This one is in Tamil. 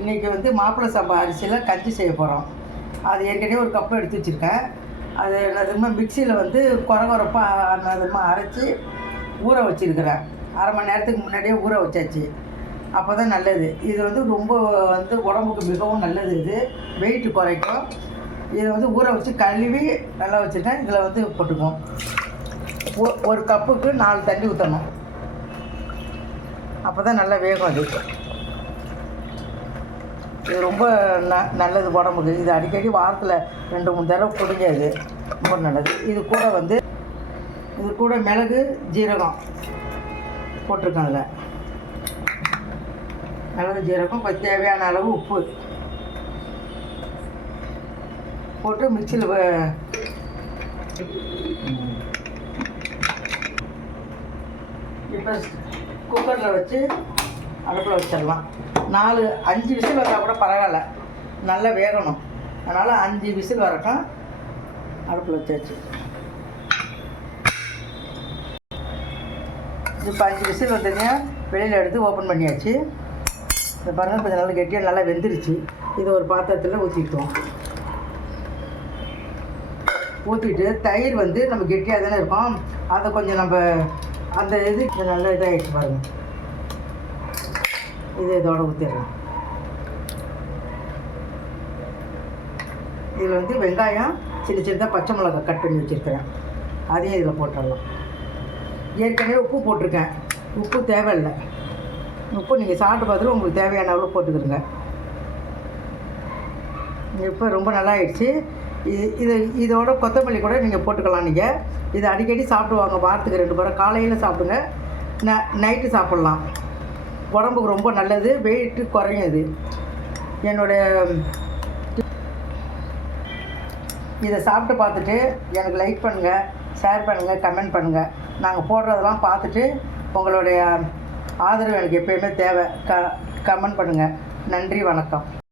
இன்றைக்கி வந்து மாப்பிள்ளை சம்பா அரிசியில் கஞ்சி செய்ய போகிறோம். அது ஏற்கனவே ஒரு கப்பு எடுத்து வச்சுருக்கேன். அது அதுமா மிக்சியில் வந்து குறப்பாக அதுமா அரைச்சி ஊற வச்சுருக்கிறேன். அரை மணி நேரத்துக்கு முன்னாடியே ஊற வச்சாச்சு. அப்போ தான் நல்லது. இது வந்து ரொம்ப வந்து உடம்புக்கு மிகவும் நல்லது. இது வெயிட்டு குறைக்கும். இதை வந்து ஊற வச்சு கழுவி நல்லா வச்சுருக்கேன். இதில் வந்து போட்டுக்குவோம். ஒரு கப்புக்கு 4 தண்ணி ஊற்றணும். அப்போ தான் நல்லா வேகும். அது இது ரொம்ப நல்லது உடம்புக்கு. இது அடிக்கடி வாரத்தில் 2-3 தடவை குடிங்க. இது ரொம்ப நல்லது. இது கூட மிளகு ஜீரகம் போட்டிருக்கேன். அதில் மிளகு ஜீரகம் கொஞ்சம் தேவையான அளவு உப்பு போட்டு மிக்சியில் இப்போ குக்கரில் வச்சு அடுப்பில் வச்சிடலாம். 4-5 விசில் வந்தால் கூட பரவாயில்ல, நல்லா வேகணும். அதனால் 5 விசில் வரட்டும். அடுப்பில் வச்சாச்சு. இப்போ 5 விசில் வந்ததுன்னா வெளியில் எடுத்து ஓப்பன் பண்ணியாச்சு. இந்த பாருங்கள், கொஞ்சம் நல்லா கெட்டியாக நல்லா வெந்துருச்சு. இது ஒரு பாத்திரத்தில் ஊற்றிக்குவோம். ஊற்றிட்டு தயிர் வந்து நம்ம கெட்டியாக தானே இருக்கும், அதை கொஞ்சம் நம்ம அந்த இது நல்லா இதாகிடுச்சு பாருங்கள். இதோட ஊற்றிடலாம். இதில் வந்து வெங்காயம் சின்னதாக பச்சை மிளகா கட் பண்ணி வச்சுருக்கிறேன். அதையும் இதில் போட்டுடலாம். ஏற்கனவே உப்பு போட்டிருக்கேன். உப்பு தேவையில்லை. உப்பு நீங்கள் சாப்பிட்டு பார்த்துட்டு உங்களுக்கு தேவையான அளவு போட்டுக்கிறங்க. இப்போ ரொம்ப நல்லா ஆயிடுச்சு. இதோட கொத்தமல்லி கூட நீங்கள் போட்டுக்கலாம். நீங்கள் இதை அடிக்கடி சாப்பிடுவாங்க. வாரத்துக்கு 2 முறை. காலையில் சாப்பிடுங்க, நைட்டு சாப்பிட்லாம். உடம்புக்கு ரொம்ப நல்லது, வெயிட்டு குறையும். இது என்னுடைய இதை சாப்பிட்டு பார்த்துட்டு எனக்கு லைக் பண்ணுங்கள், ஷேர் பண்ணுங்கள், கமெண்ட் பண்ணுங்கள். நாங்கள் போடுறதெல்லாம் பார்த்துட்டு உங்களுடைய ஆதரவு எனக்கு எப்போயுமே தேவை. கமெண்ட் பண்ணுங்கள். நன்றி, வணக்கம்.